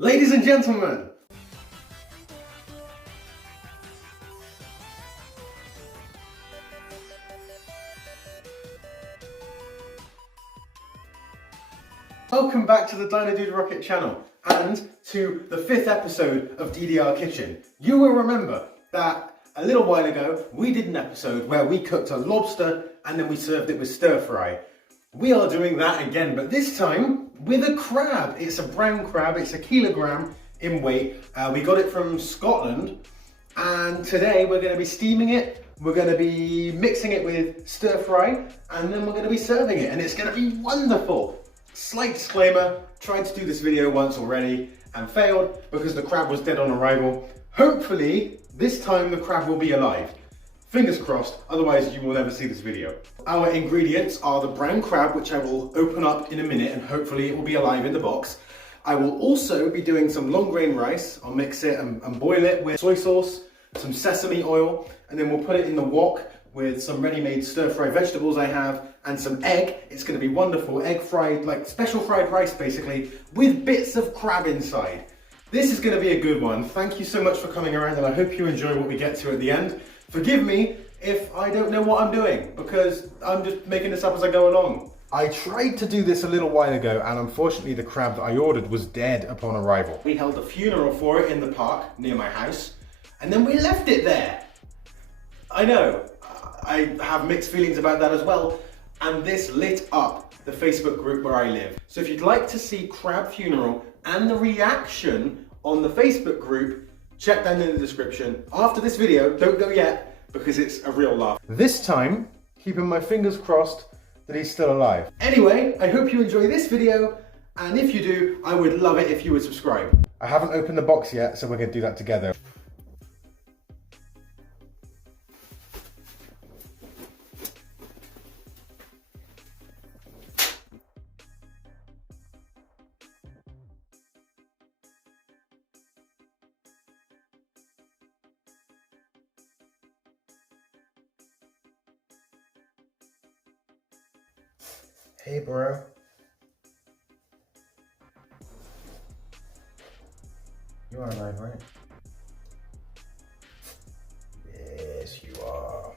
Ladies and gentlemen, welcome back to the Dino Dude Rocket channel and to the 5th episode of DDR Kitchen. You will remember that a little while ago we did an episode where we cooked a lobster and then we served it with stir fry. We are doing that again, but this time with a crab. It's a brown crab, it's a kilogram in weight. We got it from Scotland and today we're going to be steaming it. We're going to be mixing it with stir fry and then we're going to be serving it and it's going to be wonderful. Slight disclaimer, tried to do this video once already and failed because the crab was dead on arrival. Hopefully this time the crab will be alive. Fingers crossed, otherwise you will never see this video. Our ingredients are the brown crab, which I will open up in a minute and hopefully it will be alive in the box. I will also be doing some long grain rice. I'll mix it and boil it with soy sauce, some sesame oil, and then we'll put it in the wok with some ready-made stir-fry vegetables I have and some egg. It's going to be wonderful, egg fried, like special fried rice basically, with bits of crab inside. This is going to be a good one. Thank you so much for coming around and I hope you enjoy what we get to at the end. Forgive me if I don't know what I'm doing because I'm just making this up as I go along. I tried to do this a little while ago and unfortunately the crab that I ordered was dead upon arrival. We held a funeral for it in the park near my house and then we left it there. I know, I have mixed feelings about that as well, and this lit up the Facebook group where I live. So if you'd like to see crab funeral and the reaction on the Facebook group, check down in the description. After this video, don't go yet, because it's a real laugh. This time, keeping my fingers crossed that he's still alive. Anyway, I hope you enjoy this video, and if you do, I would love it if you would subscribe. I haven't opened the box yet, so we're gonna do that together. Hey bro. You are alive, right? Yes, you are.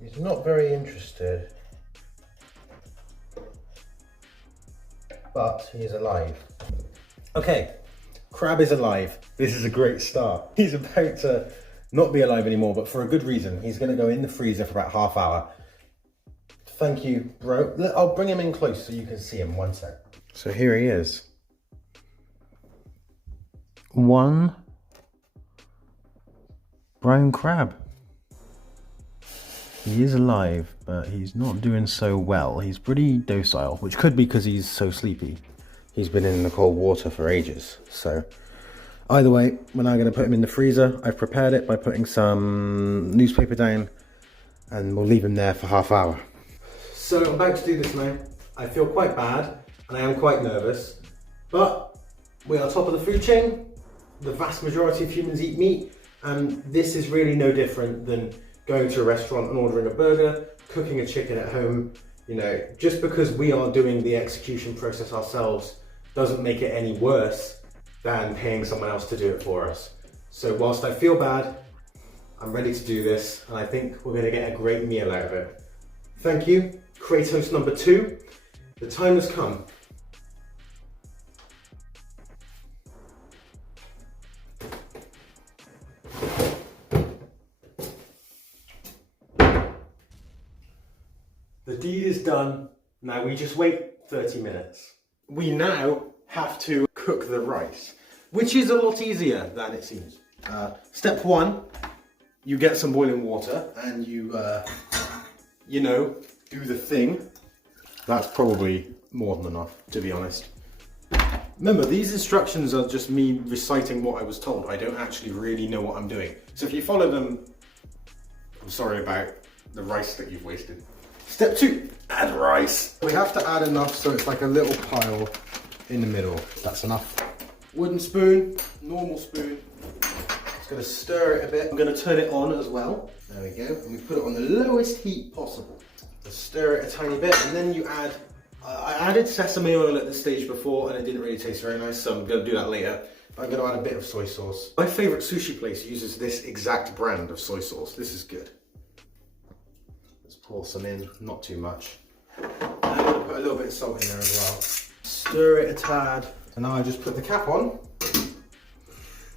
He's not very interested, but he is alive. Okay. Crab is alive. This is a great start. He's about to not be alive anymore, but for a good reason. He's going to go in the freezer for about half hour. Thank you, bro. I'll bring him in close so you can see him. One sec. So here he is. One brown crab. He is alive, but he's not doing so well. He's pretty docile, which could be because he's so sleepy. He's been in the cold water for ages. So either way, we're now going to put him in the freezer. I've prepared it by putting some newspaper down and we'll leave him there for half hour. So I'm about to do this now. I feel quite bad and I am quite nervous, but we are top of the food chain. The vast majority of humans eat meat and this is really no different than going to a restaurant and ordering a burger, cooking a chicken at home. You know, just because we are doing the execution process ourselves doesn't make it any worse than paying someone else to do it for us. So whilst I feel bad, I'm ready to do this and I think we're going to get a great meal out of it. Thank you, Kratos number 2. The time has come. The deed is done. Now we just wait 30 minutes. We now have to cook the rice, which is a lot easier than it seems. Step 1, you get some boiling water and you know, do the thing. That's probably more than enough, to be honest. Remember, these instructions are just me reciting what I was told. I don't actually really know what I'm doing. So if you follow them, I'm sorry about the rice that you've wasted. Step 2, add rice. We have to add enough so it's like a little pile in the middle. That's enough. Wooden spoon, normal spoon. Just gonna stir it a bit. I'm gonna turn it on as well. There we go. And we put it on the lowest heat possible. Just stir it a tiny bit, and then you add, I added sesame oil at this stage before and it didn't really taste very nice, so I'm going to do that later. But I'm going to add a bit of soy sauce. My favourite sushi place uses this exact brand of soy sauce. This is good. Let's pour some in, not too much. And I'm going to put a little bit of salt in there as well. Stir it a tad. And now I just put the cap on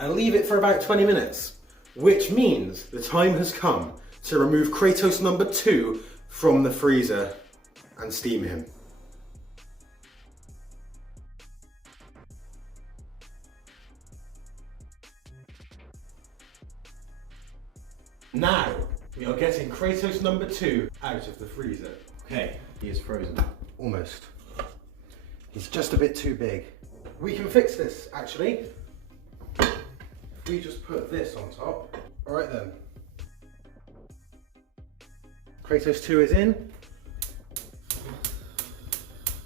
and leave it for about 20 minutes, which means the time has come to remove Kratos number 2 from the freezer and steam him. Now, we are getting Kratos number 2 out of the freezer. Okay, he is frozen. Almost. He's just a bit too big. We can fix this, actually. If we just put this on top. All right then. Kratos 2 is in.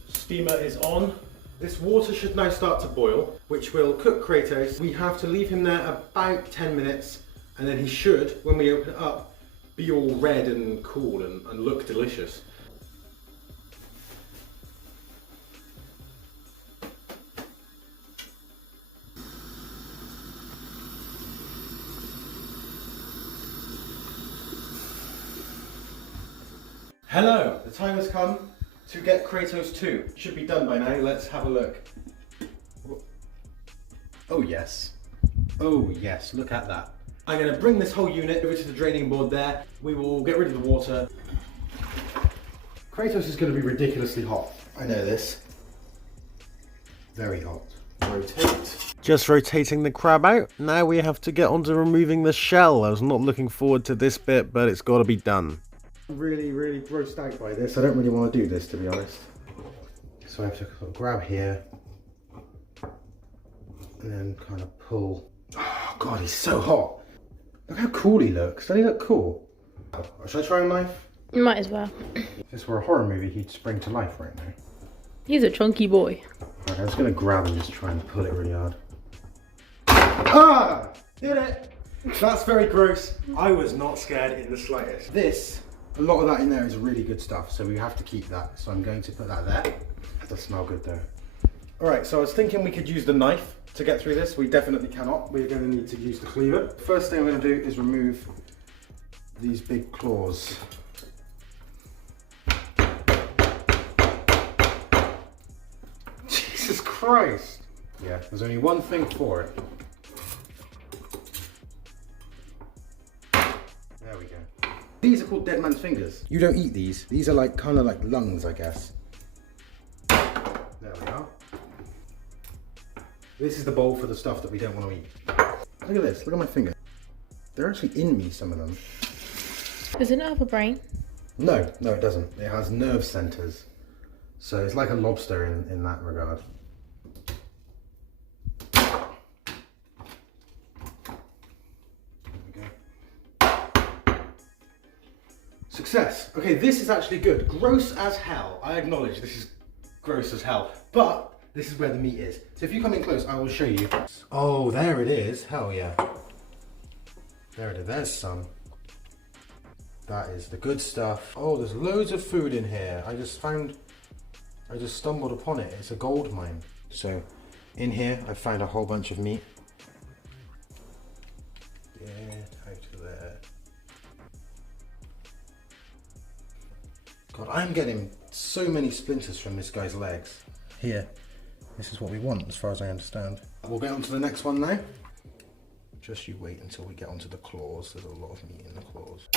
Steamer is on. This water should now start to boil, which will cook Kratos. We have to leave him there about 10 minutes, and then he should, when we open it up, be all red and cool and look delicious. Hello, the time has come to get Kratos 2. Should be done by now, let's have a look. Oh yes. Oh yes, look at that. I'm going to bring this whole unit over to the draining board there. We will get rid of the water. Kratos is going to be ridiculously hot. I know this. Very hot. Rotate. Just rotating the crab out. Now we have to get on to removing the shell. I was not looking forward to this bit, but it's got to be done. I'm really grossed out by this. I don't really want to do this, to be honest. So I have to sort of grab here and then kind of pull. Oh God, he's so hot. Look how cool he looks. Doesn't he look cool? Should I try a knife? You might as well. If this were a horror movie, he'd spring to life right now. He's a chunky boy. Right, I'm just going to grab and just try and pull it really hard. Ah! Did it! That's very gross. I was not scared in the slightest. This, a lot of that in there is really good stuff, so we have to keep that. So I'm going to put that there. That does smell good though. Alright, so I was thinking we could use the knife to get through this. We definitely cannot. We're going to need to use the cleaver. The first thing I'm going to do is remove these big claws. Jesus Christ! Yeah, there's only one thing for it. There we go. These are called dead man's fingers. You don't eat these. These are like kind of like lungs, I guess. There we are. This is the bowl for the stuff that we don't want to eat. Look at this, look at my finger. They're actually in me, some of them. Does it not have a brain? No, it doesn't. It has nerve centers. So it's like a lobster in that regard. There we go. Success. Okay, this is actually good. Gross as hell. I acknowledge this is gross as hell. But this is where the meat is. So if you come in close, I will show you. Oh, there it is. Hell yeah. There it is. There's some. That is the good stuff. Oh, there's loads of food in here. I just stumbled upon it. It's a gold mine. So in here, I found a whole bunch of meat. Get out of there. God, I'm getting so many splinters from this guy's legs. Here. This is what we want, as far as I understand. We'll get on to the next one now. Just you wait until we get onto the claws. There's a lot of meat in the claws.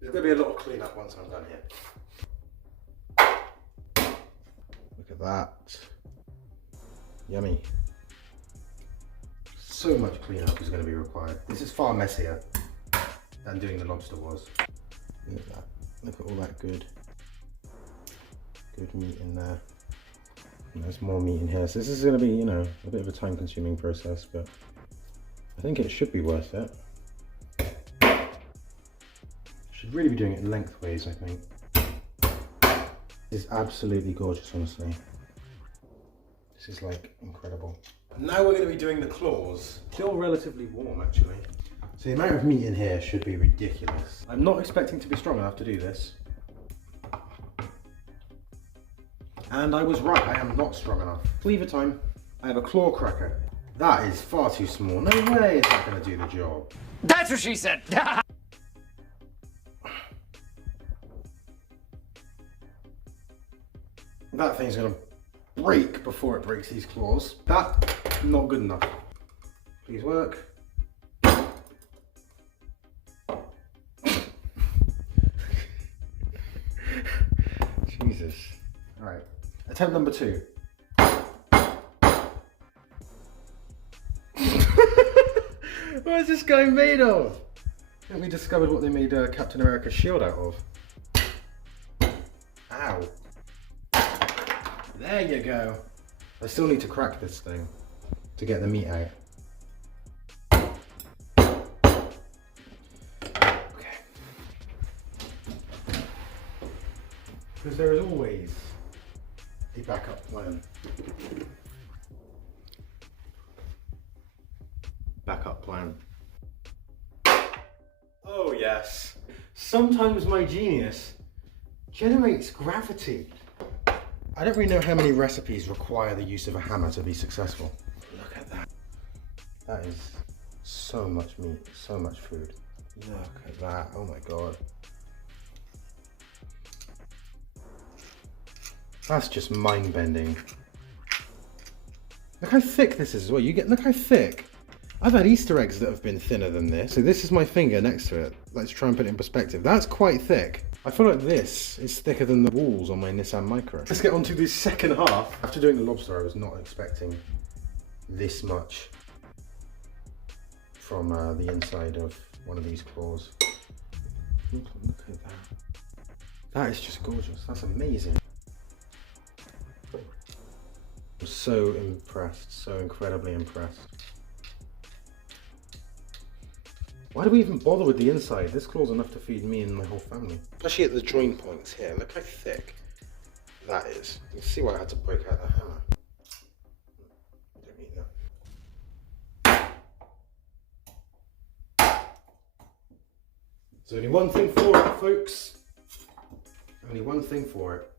There's going to be a lot of cleanup once I'm done here. Look at that. Yummy. So much cleanup is going to be required. This is far messier than doing the lobster was. Look at that. Look at all that good meat in there. And there's more meat in here. So this is going to be, you know, a bit of a time-consuming process, but I think it should be worth it. Should really be doing it lengthways, I think. This is absolutely gorgeous, honestly. This is like incredible. Now we're going to be doing the claws. Still relatively warm, actually. So the amount of meat in here should be ridiculous. I'm not expecting to be strong enough to do this. And I was right, I am not strong enough. Lever time. I have a claw cracker. That is far too small. No way is that going to do the job. That's what she said. That thing's going to break before it breaks these claws. That, not good enough. Please work. Jesus. Alright. Attempt number 2. What is this guy made of? And we discovered what they made Captain America's shield out of. Ow. There you go. I still need to crack this thing to get the meat out. Okay. Because there is always a backup plan. Backup plan. Oh yes. Sometimes my genius generates gravity. I don't really know how many recipes require the use of a hammer to be successful. Look at that. That is so much meat, so much food. Look at that, oh my god. That's just mind-bending. Look how thick this is as well. Look how thick. I've had Easter eggs that have been thinner than this. So this is my finger next to it. Let's try and put it in perspective. That's quite thick. I feel like this is thicker than the walls on my Nissan Micra. Let's get on to the second half. After doing the lobster, I was not expecting this much from the inside of one of these claws. Look at that. That is just gorgeous. That's amazing. I'm so impressed, so incredibly impressed. Why do we even bother with the inside? This claw's enough to feed me and my whole family. Especially at the joint points here. Look how thick that is. You can see why I had to break out the hammer. Don't need that. There's only one thing for it, folks. Only one thing for it.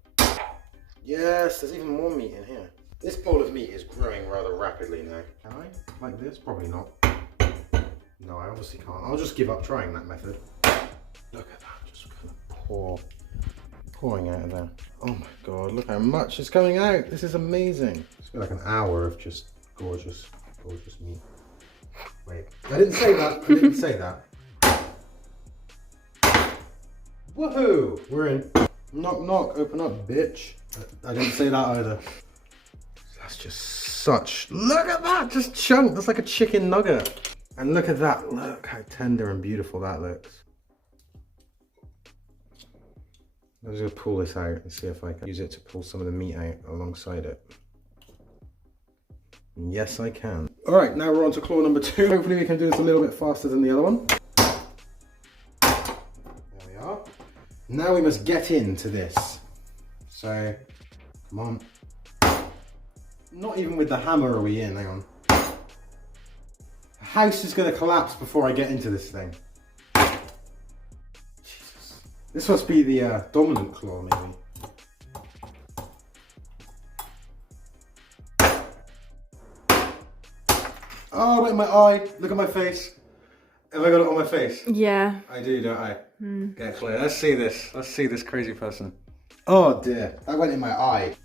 Yes, there's even more meat in here. This bowl of meat is growing rather rapidly now. Can I? Like this? Probably not. No, I obviously can't. I'll just give up trying that method. Look at that, just kind of pouring out of there. Oh my god, look how much is coming out. This is amazing. It's been like an hour of just gorgeous, gorgeous meat. Wait, I didn't say that. I didn't say that. Woohoo! We're in. Knock, knock, open up, bitch. I didn't say that either. That's just such. Look at that, just chunk. That's like a chicken nugget. And look at that, look how tender and beautiful that looks. I'm just gonna pull this out and see if I can use it to pull some of the meat out alongside it. And yes, I can. All right, now we're on to claw number 2. Hopefully we can do this a little bit faster than the other one. There we are. Now we must get into this. So, come on. Not even with the hammer are we in, hang on. House is going to collapse before I get into this thing. Jesus. This must be the dominant claw, maybe. Oh, in my eye. Look at my face. Have I got it on my face? Yeah. I do, don't I? Get clear. Let's see this. Let's see this crazy person. Oh dear. That went in my eye.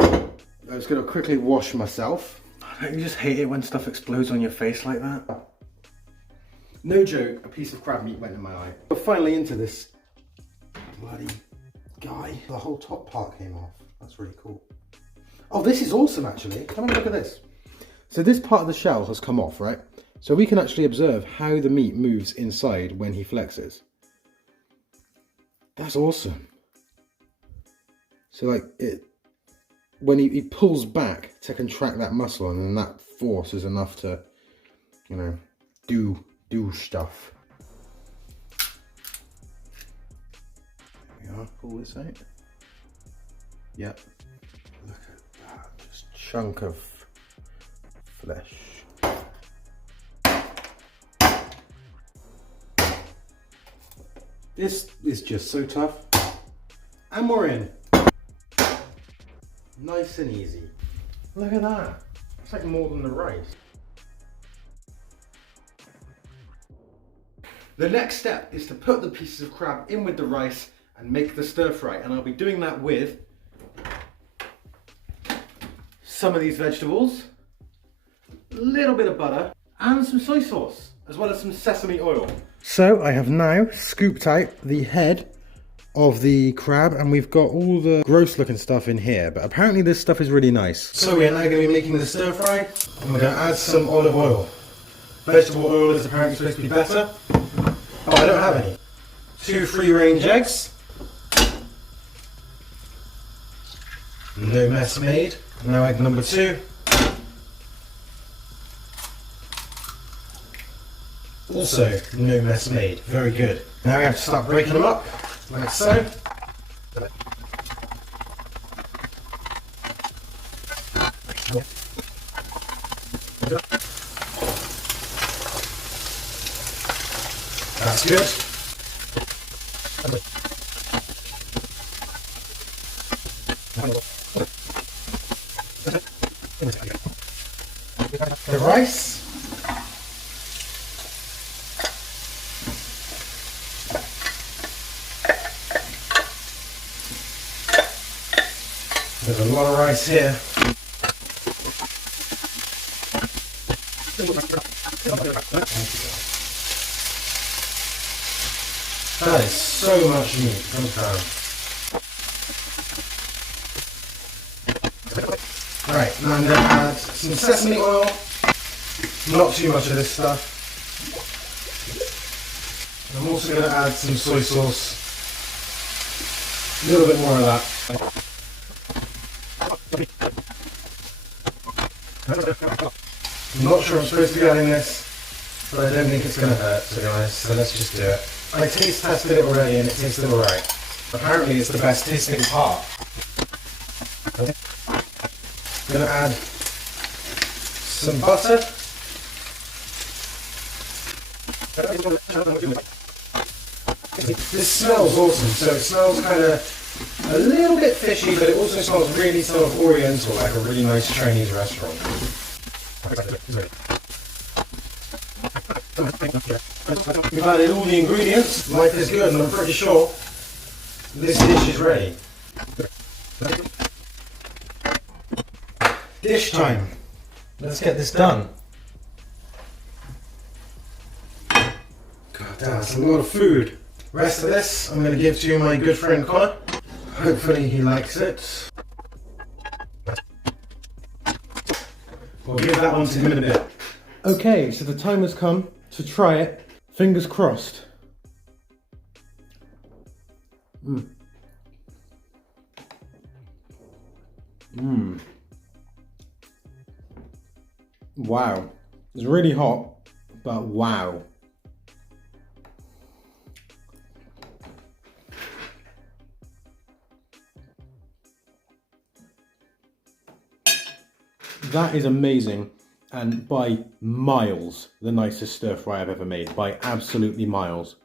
I was going to quickly wash myself. Don't you just hate it when stuff explodes on your face like that? No joke, a piece of crab meat went in my eye. We're finally into this bloody guy. The whole top part came off. That's really cool. Oh, this is awesome actually. Come and look at this. So this part of the shell has come off, right? So we can actually observe how the meat moves inside when he flexes. That's awesome. So like when he pulls back to contract that muscle, and then that force is enough to, you know, do stuff. There we are, pull this out. Yep. Look at that, just chunk of flesh. This is just so tough. And we're in. Nice and easy. Look at that. It's like more than the rice. The next step is to put the pieces of crab in with the rice and make the stir fry. And I'll be doing that with some of these vegetables, a little bit of butter, and some soy sauce, as well as some sesame oil. So I have now scooped out the head of the crab, and we've got all the gross looking stuff in here, but apparently this stuff is really nice. So we are now going to be making the stir fry, and we're going to add some olive oil. Vegetable oil is apparently supposed to be better. Oh, I don't have any. 2 free-range eggs. No mess made. Now egg number 2. Also, no mess made. Very good. Now we have to start breaking them up, like so. That's good. The rice. There's a lot of rice here. That is so much meat. Right, now I'm going to add some sesame oil. Not too much of this stuff. I'm also going to add some soy sauce. A little bit more of that. I'm not sure I'm supposed to be adding this, but I don't think it's going to hurt, to be honest, so let's just do it. I taste tested it already and it tasted alright. Apparently it's the best tasting part. I'm going to add some butter. This smells awesome, so it smells kind of a little bit fishy, but it also smells really sort of oriental, like a really nice Chinese restaurant. We've added all the ingredients. Life is good, and I'm pretty sure this dish is ready. Dish time. Let's get this done. God damn, that's a lot of food. Rest of this I'm going to give to my good friend Connor. Hopefully he likes it. We'll give that one to him in a bit. Okay, so the time has come to try it. Fingers crossed. Wow. It's really hot, but wow. That is amazing, and by miles the nicest stir fry I've ever made, by absolutely miles.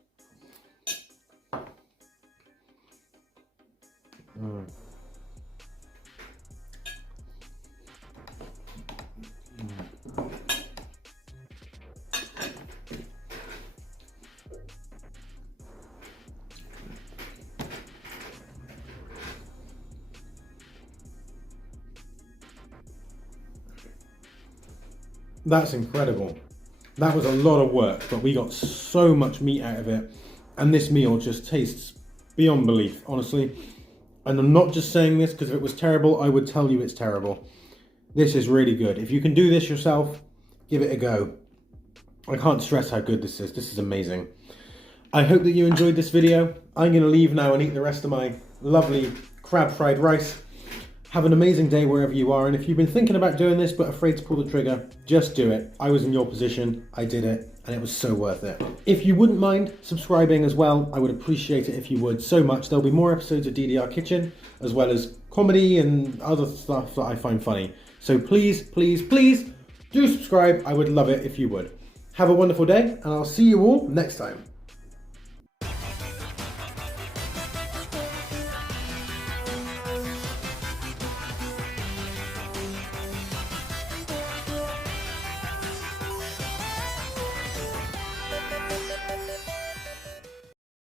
That's incredible. That was a lot of work, but we got so much meat out of it, and this meal just tastes beyond belief, honestly. And I'm not just saying this because if it was terrible, I would tell you it's terrible. This is really good. If you can do this yourself, give it a go. I can't stress how good this is. This is amazing. I hope that you enjoyed this video. I'm going to leave now and eat the rest of my lovely crab fried rice. Have an amazing day wherever you are, and if you've been thinking about doing this but afraid to pull the trigger, just do it. I was in your position, I did it, and it was so worth it. If you wouldn't mind subscribing as well, I would appreciate it if you would so much. There'll be more episodes of DDR Kitchen, as well as comedy and other stuff that I find funny. So please, please, please do subscribe. I would love it if you would. Have a wonderful day, and I'll see you all next time.